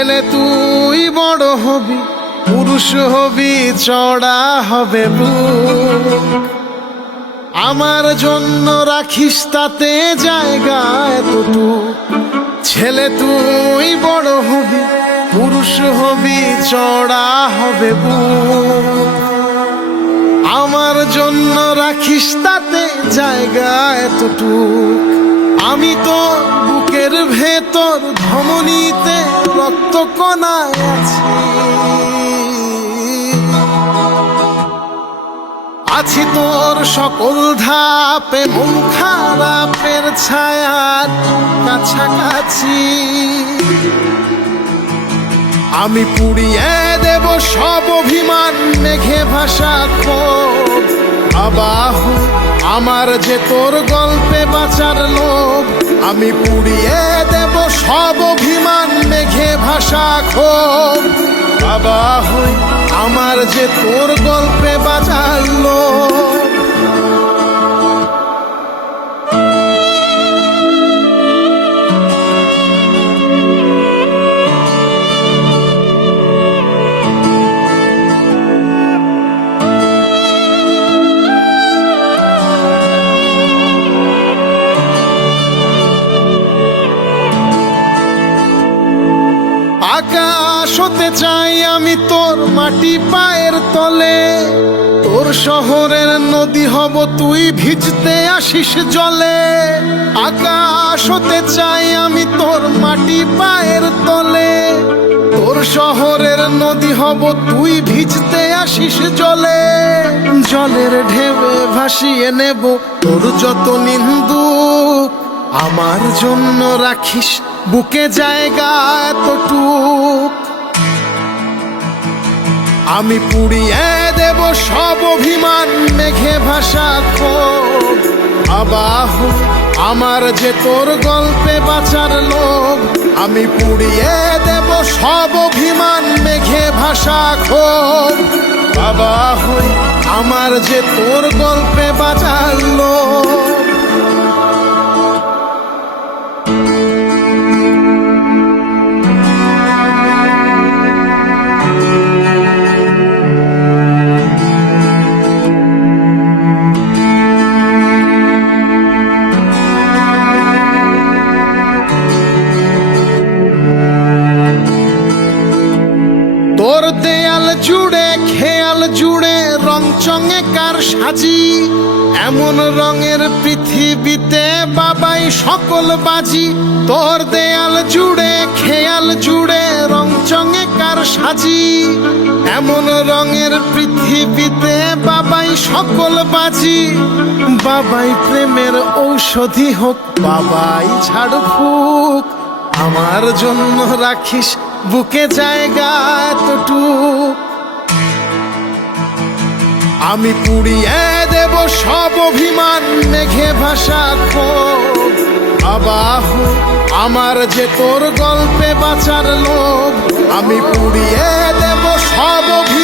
ছেলে তুই বড় হবি, পুরুষ হবি, চড়া হবে বুক। আমার জন্য রাখিস তাতে জায়গা এতটুক। ছেলে তুই বড় হবি, পুরুষ হবি, চড়া হবে বুক। আমার জন্য রাখিস তাতে জায়গা এতটুক। আমি তো বুকের ভেতর ধমনীতে রক্ত কণায় আছি তোর সকল ধাপে, মন খারাপের ছায়ার কাছাকাছি। আমি পুড়িয়ে দেব সব অভিমান, মেঘে ভাসা ক্ষোভ। আবাহু আমার যে তোর গল্পে বাঁচার লোভ। আমি পুড়িয়ে দেব সব অভিমান, মেঘে ভাসা ক্ষোভ। আবাহু আমার যে তোর গল্পে বাঁচার লোভ। আকাশ হতে চাই আমি তোর মাটি পায়ের তলে। তোর শহরের নদী হব তুই, ভিজতে আসিস জলে। আকাশ হতে চাই আমি তোর মাটি পায়ের তলে। তোর শহরের নদী হব তুই, ভিজতে আসিস জলে। জলের ঢেউয়ে ভাসিয়ে নেব তোর যত নিন্দুক। আমার জন্য রাখিস বুকে জায়গা এতটুক। আমি পুড়িয়ে দেব সব অভিমান, মেঘে ভাসা ক্ষোভ। আবাহু আমার যে তোর গল্পে বাঁচার লোভ। আমি পুড়িয়ে দেব সব অভিমান, মেঘে ভাসা ক্ষোভ। আবাহু আমার যে তোর গল্পে বাঁচার লোভ। তোর দেয়াল জুড়ে খেয়াল জুড়ে রং চঙে কার সাজি। এমন রঙের পৃথিবীতে বাবাই সকল বাজি। তোর দেয়াল জুড়ে খেয়াল জুড়ে রং চঙে কার সাজি। এমন রঙের পৃথিবীতে বাবাই সকল বাজি। বাবাই প্রেমের ঔষধি হোক, বাবাই ঝাড় ফুক। আমার জন্য রাখিস বুকে জায়গা এতটুক। আমি পুড়িয়ে দেব সব অভিমান, মেঘে ভাসা ক্ষোভ। আবাহু আমার যে তোর গল্পে বাঁচার লোভ। আমি পুড়িয়ে দেব সব অভিমান।